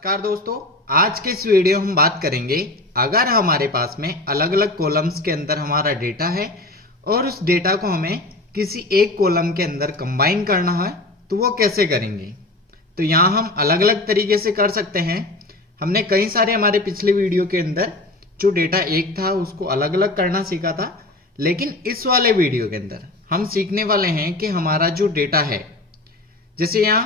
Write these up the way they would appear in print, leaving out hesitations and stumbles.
नमस्कार दोस्तों, आज के इस वीडियो हम बात करेंगे अगर हमारे पास में अलग अलग कॉलम्स के अंदर हमारा डेटा है और उस डेटा को हमें किसी एक कॉलम के अंदर कंबाइन करना है तो वो कैसे करेंगे। तो यहाँ हम अलग अलग तरीके से कर सकते हैं। हमने कई सारे हमारे पिछले वीडियो के अंदर जो डेटा एक था उसको अलग अलग करना सीखा था, लेकिन इस वाले वीडियो के अंदर हम सीखने वाले हैं कि हमारा जो डेटा है, जैसे यहाँ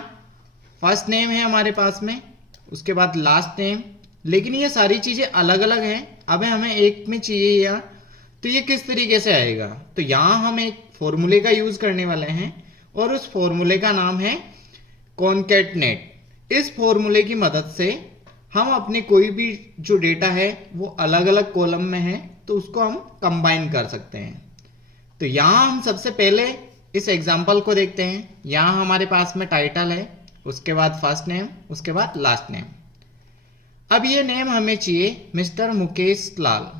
फर्स्ट नेम है हमारे पास में, उसके बाद लास्ट नेम, लेकिन ये सारी चीजें अलग अलग हैं। अब हमें एक में चाहिए यहाँ, तो ये किस तरीके से आएगा। तो यहाँ हम एक फॉर्मूले का यूज करने वाले हैं और उस फॉर्मूले का नाम है कॉन्कैटनेट। इस फॉर्मूले की मदद से हम अपने कोई भी जो डेटा है वो अलग अलग कॉलम में है तो उसको हम कंबाइन कर सकते हैं। तो यहाँ हम सबसे पहले इस एग्जाम्पल को देखते हैं। यहाँ हमारे पास में टाइटल है, उसके बाद फर्स्ट नेम, उसके बाद लास्ट नेम। अब ये नेम हमें चाहिए मिस्टर मुकेश लाल,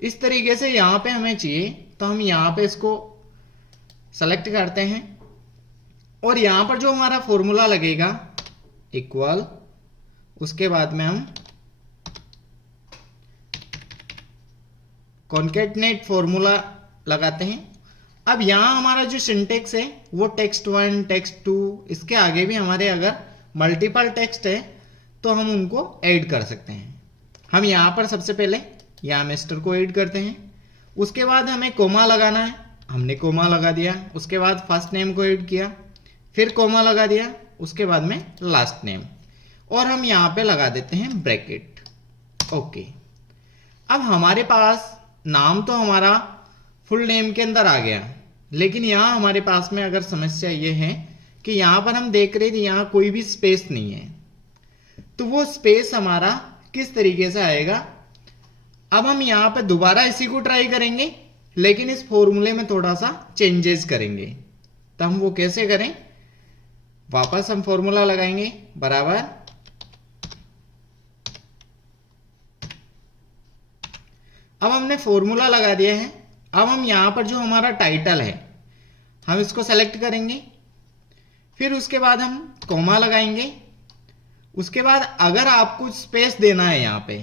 इस तरीके से यहाँ पे हमें चाहिए। तो हम यहाँ पे इसको सेलेक्ट करते हैं और यहाँ पर जो हमारा फॉर्मूला लगेगा इक्वल, उसके बाद में हम कॉन्कैटनेट फॉर्मूला लगाते हैं। अब यहाँ हमारा जो सिंटेक्स है वो टेक्स्ट 1, टेक्स्ट 2, इसके आगे भी हमारे अगर मल्टीपल टेक्स्ट है तो हम उनको ऐड कर सकते हैं। हम यहाँ पर सबसे पहले यहाँ मिस्टर को ऐड करते हैं, उसके बाद हमें कोमा लगाना है, हमने कोमा लगा दिया। उसके बाद फर्स्ट नेम को ऐड किया, फिर कोमा लगा दिया, उसके बाद में लास्ट नेम, और हम यहाँ पे लगा देते हैं ब्रैकेट। ओके, अब हमारे पास नाम तो हमारा फुल नेम के अंदर आ गया, लेकिन यहाँ हमारे पास में अगर समस्या ये है कि यहाँ पर हम देख रहे थे यहाँ कोई भी स्पेस नहीं है, तो वो स्पेस हमारा किस तरीके से आएगा। अब हम यहाँ पे दोबारा इसी को ट्राई करेंगे, लेकिन इस फॉर्मूले में थोड़ा सा चेंजेस करेंगे। तो हम वो कैसे करें, वापस हम फॉर्मूला लगाएंगे बराबर अब हमने फॉर्मूला लगा दिया है। अब हम यहाँ पर जो हमारा टाइटल है हम इसको सेलेक्ट करेंगे, फिर उसके बाद हम कोमा लगाएंगे। उसके बाद अगर आपको स्पेस देना है यहाँ पे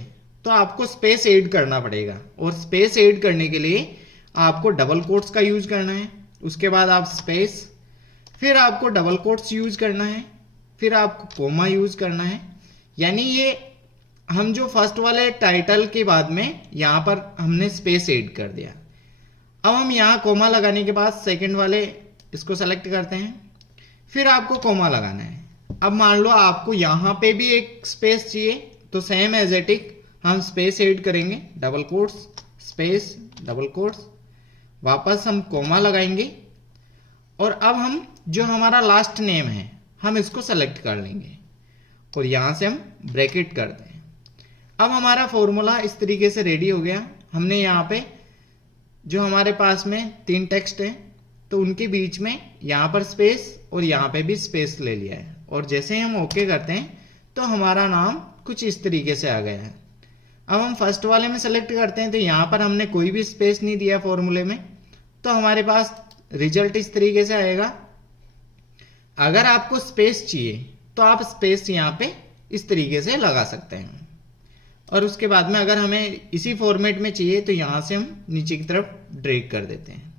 तो आपको स्पेस ऐड करना पड़ेगा, और स्पेस ऐड करने के लिए आपको डबल कोट्स का यूज करना है। उसके बाद आप स्पेस, फिर आपको डबल कोट्स यूज करना है, फिर आपको कोमा यूज करना है। यानी ये हम जो फर्स्ट वाले टाइटल के बाद में यहाँ पर हमने स्पेस ऐड कर दिया। अब हम यहाँ कोमा लगाने के बाद सेकंड वाले इसको सेलेक्ट करते हैं, फिर आपको कोमा लगाना है। अब मान लो आपको यहाँ पे भी एक स्पेस चाहिए, तो सेम एज इट इज हम स्पेस ऐड करेंगे, double quotes, space, double quotes, वापस हम कोमा लगाएंगे, और अब हम जो हमारा लास्ट नेम है हम इसको सेलेक्ट कर लेंगे और यहाँ से हम ब्रैकेट कर दें। अब हमारा फॉर्मूला इस तरीके से रेडी हो गया। हमने यहाँ पे जो हमारे पास में 3 टेक्स्ट है तो उनके बीच में यहाँ पर स्पेस और यहाँ पे भी स्पेस ले लिया है, और जैसे ही हम ओके करते हैं तो हमारा नाम कुछ इस तरीके से आ गया है। अब हम फर्स्ट वाले में सेलेक्ट करते हैं तो यहाँ पर हमने कोई भी स्पेस नहीं दिया फॉर्मूले में, तो हमारे पास रिजल्ट इस तरीके से आएगा। अगर आपको स्पेस चाहिए तो आप स्पेस यहाँ पे इस तरीके से लगा सकते हैं, और उसके बाद में अगर हमें इसी फॉर्मेट में चाहिए तो यहाँ से हम नीचे की तरफ ड्रैग कर देते हैं।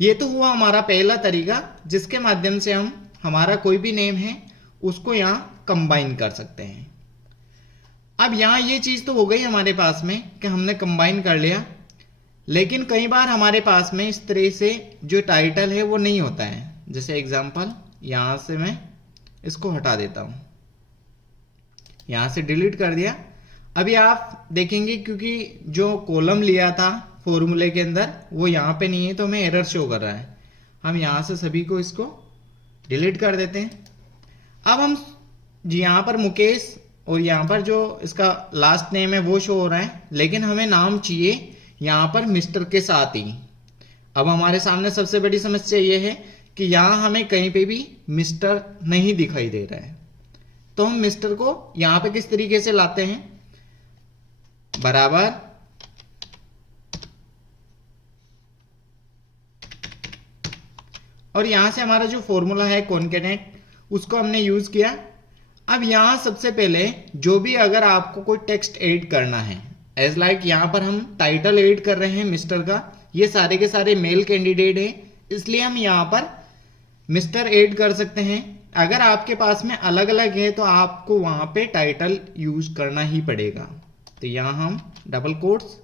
ये तो हुआ हमारा पहला तरीका जिसके माध्यम से हम हमारा कोई भी नेम है उसको यहाँ कंबाइन कर सकते हैं। अब यहाँ ये चीज तो हो गई हमारे पास में कि हमने कंबाइन कर लिया, लेकिन कई बार हमारे पास में इस तरह से जो टाइटल है वो नहीं होता है। जैसे एग्जाम्पल यहाँ से मैं इसको हटा देता हूँ, यहाँ से डिलीट कर दिया। अभी आप देखेंगे क्योंकि जो कॉलम लिया था फॉर्मूले के अंदर वो यहाँ पे नहीं है तो हमें एरर शो कर रहा है। हम यहाँ से सभी को इसको डिलीट कर देते हैं। अब हम यहाँ पर मुकेश और यहाँ पर जो इसका लास्ट नेम है वो शो हो रहा है, लेकिन हमें नाम चाहिए यहाँ पर मिस्टर के साथ ही। अब हमारे सामने सबसे बड़ी समस्या ये है कि यहाँ हमें कहीं पे भी मिस्टर नहीं दिखाई दे रहा है, तो हम मिस्टर को यहाँ पे किस तरीके से लाते हैं, बराबर और यहां से हमारा जो फॉर्मूला है कॉन्कैटनेट उसको हमने यूज किया। अब यहाँ सबसे पहले जो भी अगर आपको कोई टेक्स्ट ऐड करना है, एज लाइक यहाँ पर हम टाइटल ऐड कर रहे हैं मिस्टर का, ये सारे के सारे मेल कैंडिडेट हैं, इसलिए हम यहाँ पर मिस्टर ऐड कर सकते हैं। अगर आपके पास में अलग अलग है तो आपको वहां पे टाइटल यूज करना ही पड़ेगा। तो यहां हम double quotes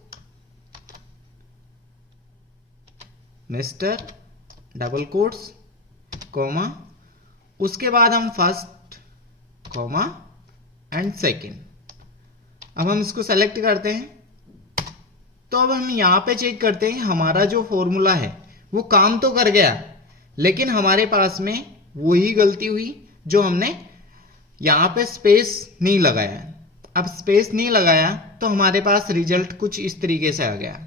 mister double quotes comma, उसके बाद हम फर्स्ट कॉमा एंड सेकंड। अब हम इसको सेलेक्ट करते हैं। तो अब हम यहां पे चेक करते हैं हमारा जो फॉर्मूला है वो काम तो कर गया, लेकिन हमारे पास में वही गलती हुई जो हमने यहाँ पे स्पेस नहीं लगाया। अब स्पेस नहीं लगाया तो हमारे पास रिजल्ट कुछ इस तरीके से आ गया,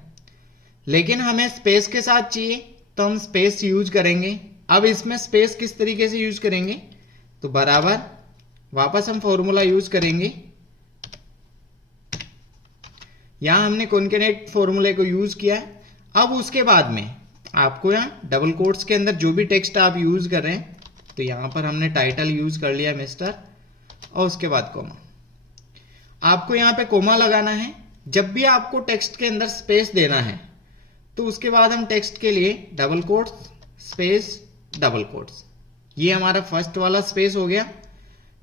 लेकिन हमें स्पेस के साथ चाहिए तो हम स्पेस यूज करेंगे। अब इसमें स्पेस किस तरीके से यूज करेंगे, तो बराबर वापस हम फॉर्मूला यूज करेंगे। यहां हमने कॉन्केनेट फॉर्मूले को यूज किया। अब उसके बाद में आपको यहाँ डबल कोट्स के अंदर जो भी टेक्स्ट आप यूज कर रहे हैं, तो यहां पर हमने टाइटल यूज कर लिया मिस्टर, और उसके बाद कोमा। आपको यहां पे कोमा लगाना है। जब भी आपको टेक्स्ट के अंदर स्पेस देना है तो उसके बाद हम टेक्स्ट के लिए double quotes space double quotes, ये हमारा फर्स्ट वाला स्पेस हो गया।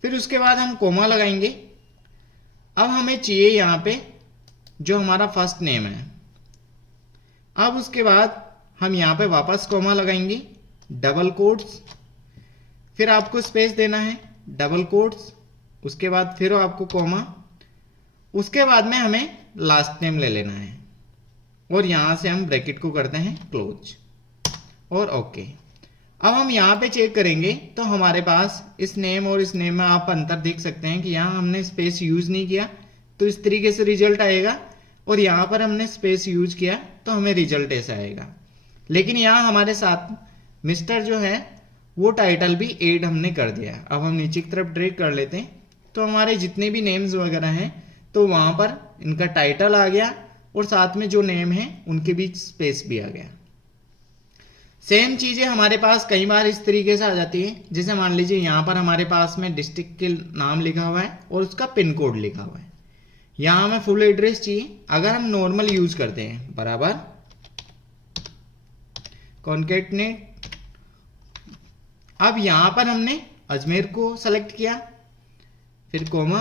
फिर उसके बाद हम कोमा लगाएंगे। अब हमें चाहिए यहां पे जो हमारा फर्स्ट नेम है। अब उसके बाद हम यहां पे वापस कोमा लगाएंगे, डबल कोट्स, फिर आपको स्पेस देना है, डबल कोट्स, उसके बाद फिर आपको कोमा, उसके बाद में हमें लास्ट नेम ले लेना है और यहां से हम ब्रैकेट को करते हैं क्लोज और ओके। अब हम यहां पे चेक करेंगे तो हमारे पास इस नेम और इस नेम में आप अंतर देख सकते हैं कि यहां हमने स्पेस यूज नहीं किया तो इस तरीके से रिजल्ट आएगा, और यहां पर हमने स्पेस यूज किया तो हमें रिजल्ट ऐसा आएगा। लेकिन यहां हमारे साथ मिस्टर जो है वो टाइटल भी ऐड हमने कर दिया। अब हम नीचे की तरफ ड्रैग कर लेते हैं तो हमारे जितने भी नेम्स वगैरह हैं तो वहां पर इनका टाइटल आ गया और साथ में जो नेम है उनके बीच स्पेस भी आ गया। सेम चीजें हमारे पास कई बार इस तरीके से आ जाती है, जैसे मान लीजिए यहाँ पर हमारे पास में डिस्ट्रिक्ट के नाम लिखा हुआ है और उसका पिन कोड लिखा हुआ है। यहाँ हमें फुल एड्रेस चाहिए। अगर हम नॉर्मल यूज करते हैं बराबर कॉन्केटनेट, अब यहां पर हमने अजमेर को सेलेक्ट किया, फिर कोमा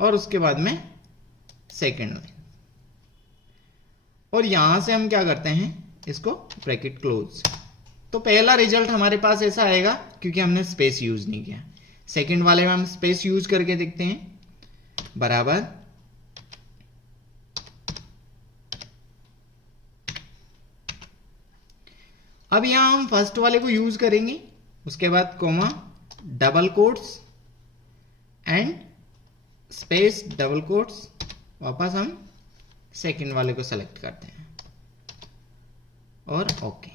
और उसके बाद में सेकंड लाइन, और यहां से हम क्या करते हैं इसको ब्रैकेट क्लोज। तो पहला रिजल्ट हमारे पास ऐसा आएगा क्योंकि हमने स्पेस यूज नहीं किया। सेकंड वाले में हम स्पेस यूज करके देखते हैं, बराबर अब यहां हम फर्स्ट वाले को यूज करेंगे, उसके बाद comma double quotes and space double quotes, वापस हम सेकंड वाले को सेलेक्ट करते हैं और ओके।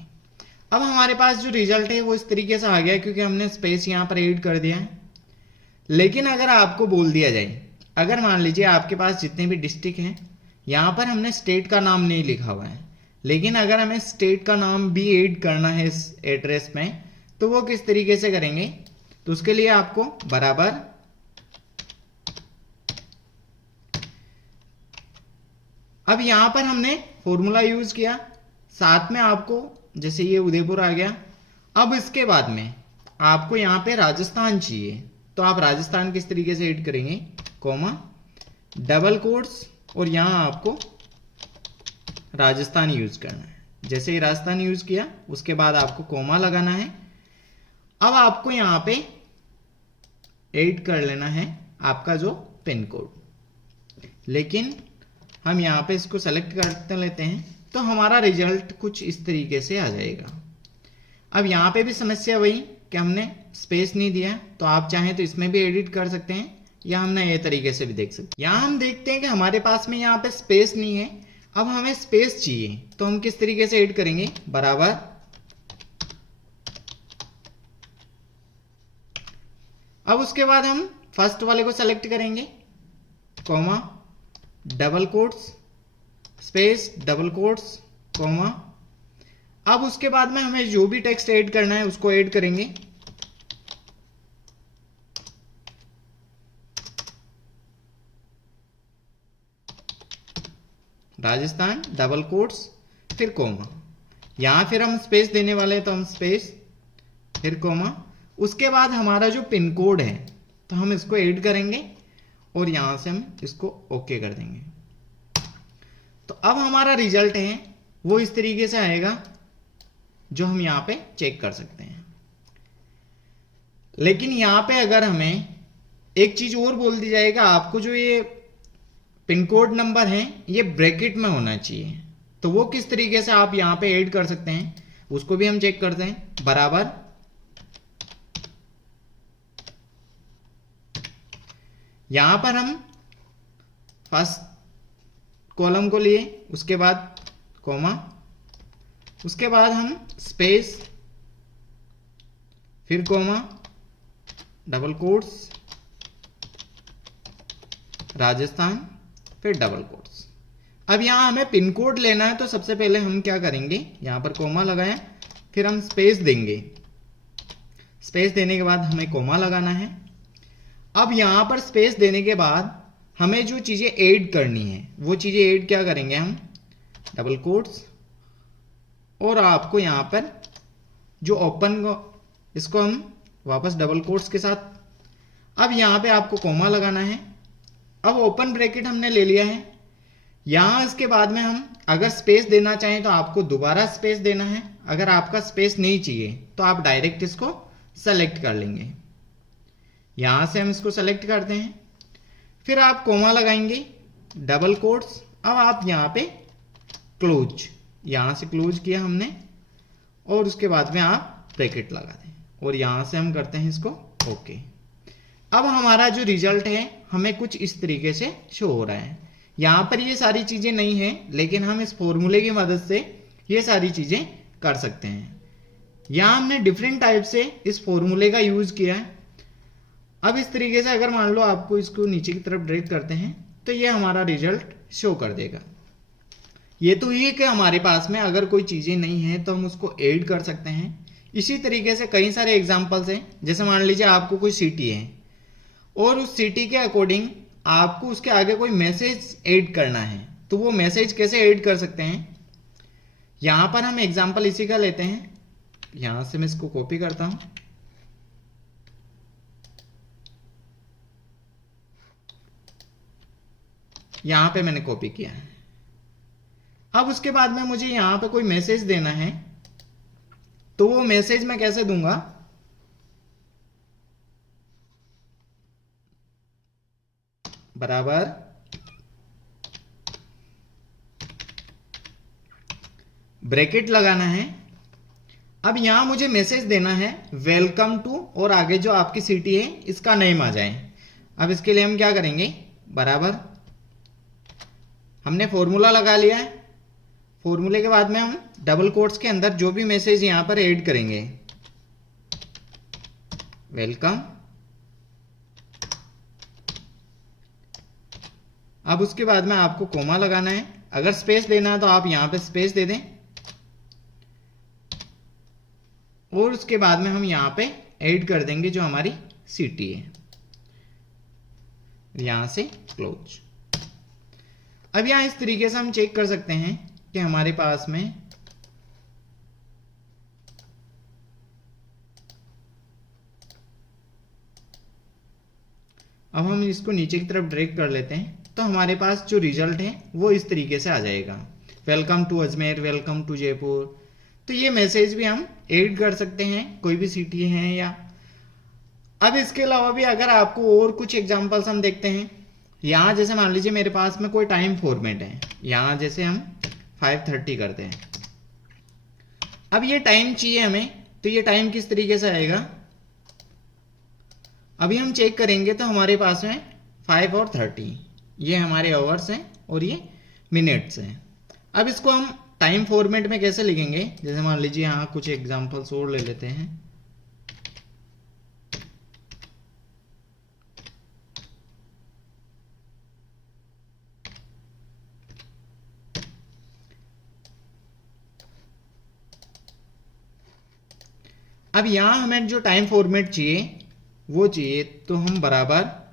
अब हमारे पास जो रिजल्ट है वो इस तरीके से आ गया क्योंकि हमने स्पेस यहां पर ऐड कर दिया है। लेकिन अगर आपको बोल दिया जाए, अगर मान लीजिए आपके पास जितने भी डिस्ट्रिक्ट हैं यहां पर हमने स्टेट का नाम नहीं लिखा हुआ है, लेकिन अगर हमें स्टेट का नाम भी ऐड करना है इस एड्रेस में तो वो किस तरीके से करेंगे, तो उसके लिए आपको बराबर अब यहां पर हमने फॉर्मूला यूज किया, साथ में आपको जैसे ये उदयपुर आ गया। अब इसके बाद में आपको यहां पे राजस्थान चाहिए तो आप राजस्थान किस तरीके से ऐड करेंगे, कॉमा डबल कोट्स और यहां आपको राजस्थान यूज करना है। जैसे ही राजस्थान यूज किया उसके बाद आपको कोमा लगाना है। अब आपको यहां पे ऐड कर लेना है आपका जो पिन कोड, लेकिन हम यहां पे इसको सेलेक्ट करते लेते हैं तो हमारा रिजल्ट कुछ इस तरीके से आ जाएगा। अब यहां पे भी समस्या वही कि हमने स्पेस नहीं दिया, तो आप चाहें तो इसमें भी एडिट कर सकते हैं या हम नए तरीके से भी देख सकते हैं। यहां हम देखते हैं कि हमारे पास में यहां पे स्पेस नहीं है। अब हमें स्पेस चाहिए तो हम किस तरीके से ऐड करेंगे, बराबर अब उसके बाद हम फर्स्ट वाले को सेलेक्ट करेंगे, comma double quotes space double quotes comma. अब उसके बाद में हमें जो भी टेक्स्ट ऐड करना है उसको ऐड करेंगे। राजस्थान डबल कोट्स फिर कोमा। यहाँ फिर हम स्पेस देने वाले हैं तो हम स्पेस फिर कोमा। उसके बाद हमारा जो पिन कोड है तो हम इसको ऐड करेंगे और यहाँ से हम इसको ओके कर देंगे। तो अब हमारा रिजल्ट है वो इस तरीके से आएगा जो हम यहाँ पे चेक कर सकते हैं। लेकिन यहाँ पे अगर हमें एक चीज और बोल दी जाएगा, आपको जो ये पिन कोड नंबर है ये ब्रैकेट में होना चाहिए, तो वो किस तरीके से आप यहाँ पे ऐड कर सकते हैं उसको भी हम चेक करते हैं। बराबर यहां पर हम फर्स्ट कॉलम को लिए, उसके बाद कॉमा, उसके बाद हम स्पेस फिर कॉमा डबल कोट्स राजस्थान फिर डबल कोट्स। अब यहां हमें पिन कोड लेना है तो सबसे पहले हम क्या करेंगे, यहां पर कॉमा लगाया, फिर हम स्पेस देंगे। स्पेस देने के बाद हमें कॉमा लगाना है। अब यहां पर स्पेस देने के बाद हमें जो चीजें ऐड करनी है वो चीजें ऐड क्या करेंगे हम, डबल कोट्स, और आपको यहां पर जो ओपन इसको हम वापस डबल कोट्स के साथ। अब यहां पे आपको कॉमा लगाना है। अब ओपन ब्रैकेट हमने ले लिया है। यहां इसके बाद में हम अगर स्पेस देना चाहें तो आपको दोबारा स्पेस देना है। अगर आपका स्पेस नहीं चाहिए तो आप डायरेक्ट इसको सेलेक्ट कर लेंगे। यहां से हम इसको सेलेक्ट करते हैं, फिर आप कॉमा लगाएंगे, डबल कोट्स। अब आप यहां पे क्लोज, यहां से क्लोज किया हमने, और उसके बाद में आप ब्रैकेट लगा दें और यहां से हम करते हैं इसको ओके। अब हमारा जो रिजल्ट है हमें कुछ इस तरीके से शो हो रहा है। यहां पर ये सारी चीजें नहीं है, लेकिन हम इस फॉर्मूले की मदद से ये सारी चीजें कर सकते हैं। यहां हमने डिफरेंट टाइप से इस फॉर्मूले का यूज किया है। अब इस तरीके से अगर मान लो आपको इसको नीचे की तरफ ड्रैग करते हैं तो ये हमारा रिजल्ट शो कर देगा। ये तो ये कि हमारे पास में अगर कोई चीजें नहीं है तो हम उसको ऐड कर सकते हैं। इसी तरीके से कई सारे एग्जांपल्स हैं। जैसे मान लीजिए आपको कोई सिटी है और उस सिटी के अकॉर्डिंग आपको उसके आगे कोई मैसेज ऐड करना है, तो वो मैसेज कैसे ऐड कर सकते हैं। यहां पर हम एग्जांपल इसी का लेते हैं। यहां से मैं इसको कॉपी करता हूं, यहां पे मैंने कॉपी किया है। अब उसके बाद में मुझे यहां पे कोई मैसेज देना है, तो वो मैसेज मैं कैसे दूंगा, बराबर ब्रैकेट लगाना है। अब यहां मुझे मैसेज देना है वेलकम टू, और आगे जो आपकी सिटी है इसका नेम आ जाए। अब इसके लिए हम क्या करेंगे, बराबर हमने फॉर्मूला लगा लिया है। फॉर्मूले के बाद में हम डबल कोट्स के अंदर जो भी मैसेज यहां पर ऐड करेंगे, वेलकम। अब उसके बाद में आपको कोमा लगाना है। अगर स्पेस देना है तो आप यहां पे स्पेस दे दें, और उसके बाद में हम यहां पे ऐड कर देंगे जो हमारी सिटी है, यहां से क्लोज। अब यहां इस तरीके से हम चेक कर सकते हैं कि हमारे पास में अब हम इसको नीचे की तरफ ड्रैग कर लेते हैं, तो हमारे पास जो रिजल्ट है वो इस तरीके से आ जाएगा, welcome to Ajmer, welcome to Jaipur. तो ये मैसेज भी हम ऐड कर सकते हैं, कोई भी सिटी है या। अब इसके अलावा भी अगर आपको और कुछ एग्जांपल्स हम देखते हैं। यहां जैसे मान लीजिए मेरे पास में कोई टाइम फॉर्मेट है, यहां जैसे हम 5:30 करते हैं। अब ये टाइम चाहिए हमें, तो ये टाइम किस तरीके से आएगा, अभी हम चेक करेंगे तो हमारे पास में 5 और 30 ये हमारे आवर्स हैं और ये मिनट्स हैं। अब इसको हम टाइम फॉर्मेट में कैसे लिखेंगे, जैसे मान लीजिए यहाँ कुछ एग्जांपल्स और ले लेते हैं। अब यहां हमें जो टाइम फॉर्मेट चाहिए वो चाहिए, तो हम बराबर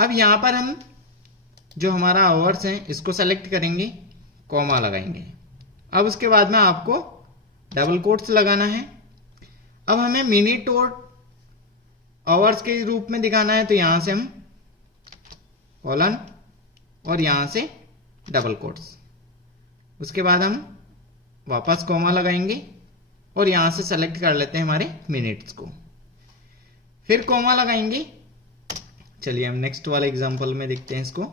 अब यहाँ पर हम जो हमारा आवर्स है इसको सेलेक्ट करेंगे, कॉमा लगाएंगे। अब उसके बाद में आपको डबल कोट्स लगाना है। अब हमें मिनट और आवर्स के रूप में दिखाना है, तो यहां से हम कॉलन और यहां से डबल कोट्स, उसके बाद हम वापस कॉमा लगाएंगे और यहां से सेलेक्ट कर लेते हैं हमारे मिनट्स को, फिर कॉमा लगाएंगे। चलिए हम नेक्स्ट वाले एग्जांपल में देखते हैं इसको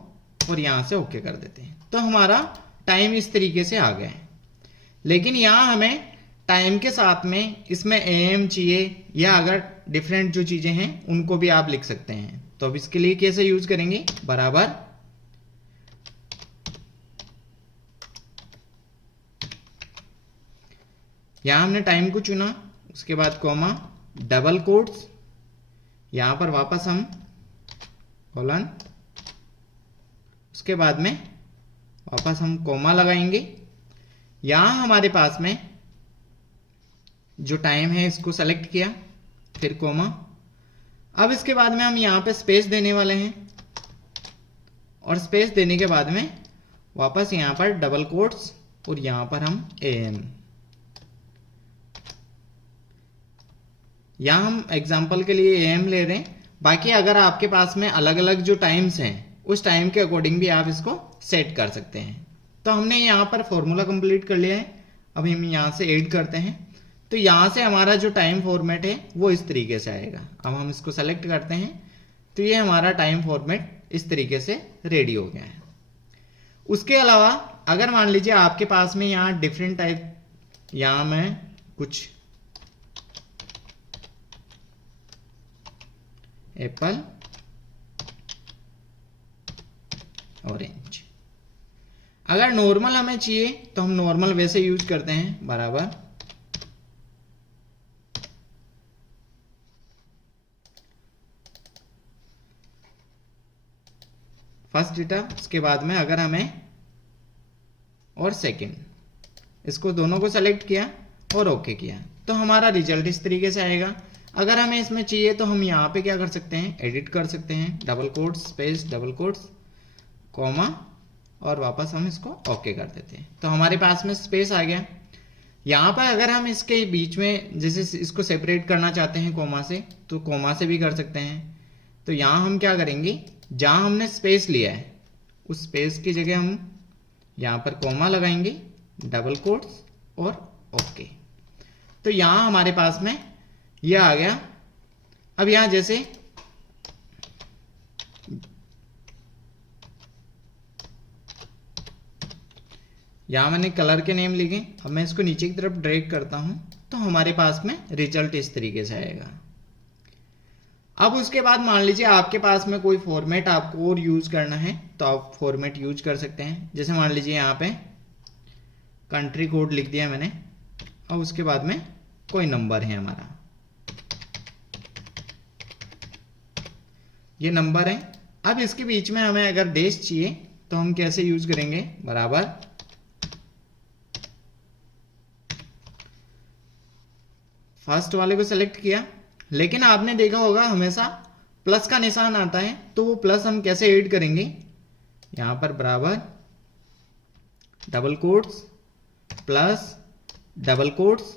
और यहां से ओके कर देते हैं। तो हमारा टाइम इस तरीके से आ गया है। लेकिन यहां हमें टाइम के साथ में इसमें एम चाहिए, या अगर डिफरेंट जो चीजें हैं उनको भी आप लिख सकते हैं। तो अब इसके लिए कैसे यूज करेंगे, बराबर यहां हमने टाइम को चुना, उसके बाद कॉमा, डबल कोट्स, यहां पर वापस हम कॉलन, उसके बाद में वापस हम कॉमा लगाएंगे। यहां हमारे पास में जो टाइम है इसको सेलेक्ट किया, फिर कॉमा। अब इसके बाद में हम यहां पे स्पेस देने वाले हैं और स्पेस देने के बाद में वापस यहां पर डबल कोट्स और यहां पर हम एम। यहां हम एग्जांपल के लिए एम ले रहे हैं, बाकी अगर आपके पास में अलग अलग जो टाइम्स हैं उस टाइम के अकॉर्डिंग भी आप इसको सेट कर सकते हैं। तो हमने यहां पर फॉर्मूला कंप्लीट कर लिया है। अब हम यहां से ऐड करते हैं, तो यहां से हमारा जो टाइम फॉर्मेट है वो इस तरीके से आएगा। अब हम इसको सेलेक्ट करते हैं, तो ये हमारा टाइम फॉर्मेट इस तरीके से रेडी हो गया है। उसके अलावा अगर मान लीजिए आपके पास में यहाँ डिफरेंट टाइप, यहां मैं कुछ एप्पल, ऑरेंज, अगर नॉर्मल हमें चाहिए तो हम नॉर्मल वैसे यूज करते हैं, बराबर फर्स्ट डेटा, उसके बाद में अगर हमें और सेकंड, इसको दोनों को सेलेक्ट किया और ओके किया तो हमारा रिजल्ट इस तरीके से आएगा। अगर हमें इसमें चाहिए तो हम यहाँ पे क्या कर सकते हैं, एडिट कर सकते हैं, double quotes, space, double quotes, comma और वापस हम इसको ओके कर देते हैं। तो हमारे पास में स्पेस आ गया। यहाँ पर अगर हम इसके बीच में जैसे इसको सेपरेट करना चाहते हैं कॉमा से, तो कॉमा से भी कर सकते हैं। तो यहाँ हम क्या करेंगे, जहाँ हमने स्पेस लिया है उस स्पेस की जगह हम यहाँ पर कॉमा लगाएंगे, डबल कोट्स और ओके। तो यहाँ हमारे पास में यह आ गया। अब यहाँ जैसे यहाँ मैंने कलर के नेम लिखे, अब मैं इसको नीचे की तरफ ड्रैग करता हूं तो हमारे पास में रिजल्ट इस तरीके से आएगा। अब उसके बाद मान लीजिए आपके पास में कोई फॉर्मेट आपको और यूज करना है तो आप फॉर्मेट यूज कर सकते हैं। जैसे मान लीजिए यहाँ पे कंट्री कोड लिख दिया मैंने, अब उसके बाद में कोई नंबर है हमारा, ये नंबर है। अब इसके बीच में हमें अगर डैश चाहिए तो हम कैसे यूज करेंगे, बराबर फर्स्ट वाले को सेलेक्ट किया, लेकिन आपने देखा होगा हमेशा प्लस का निशान आता है, तो वो प्लस हम कैसे ऐड करेंगे, यहां पर बराबर double quotes, plus, double quotes,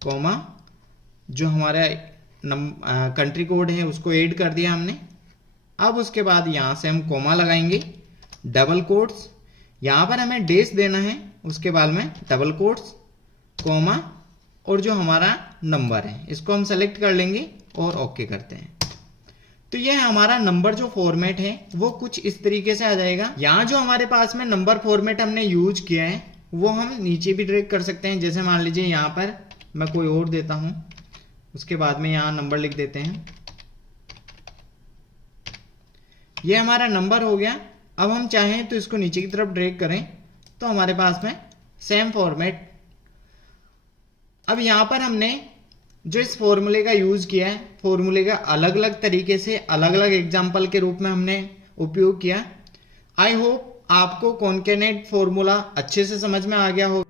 comma, जो हमारा कंट्री कोड है उसको ऐड कर दिया हमने। अब उसके बाद यहां से हम कॉमा लगाएंगे, डबल कोट्स, यहां पर हमें डैश देना है, उसके बाद में डबल कोट्स, कॉमा और जो हमारा नंबर है इसको हम सेलेक्ट कर लेंगे और ओके करते हैं। तो ये हमारा नंबर जो फॉर्मेट है वो कुछ इस तरीके से आ जाएगा। यहाँ जो हमारे पास में नंबर फॉर्मेट हमने यूज किया है वो हम नीचे भी ड्रैग कर सकते हैं। जैसे मान लीजिए यहाँ पर मैं कोई और देता हूं, उसके बाद में यहाँ नंबर लिख देते हैं, ये हमारा नंबर हो गया। अब हम चाहें तो इसको नीचे की तरफ ड्रैग करें तो हमारे पास में सेम फॉर्मेट। अब यहां पर हमने जो इस फॉर्मूले का यूज किया है, फॉर्मूले का अलग अलग तरीके से अलग अलग एग्जाम्पल के रूप में हमने उपयोग किया। आई होप आपको कॉन्केनेट फॉर्मूला अच्छे से समझ में आ गया हो।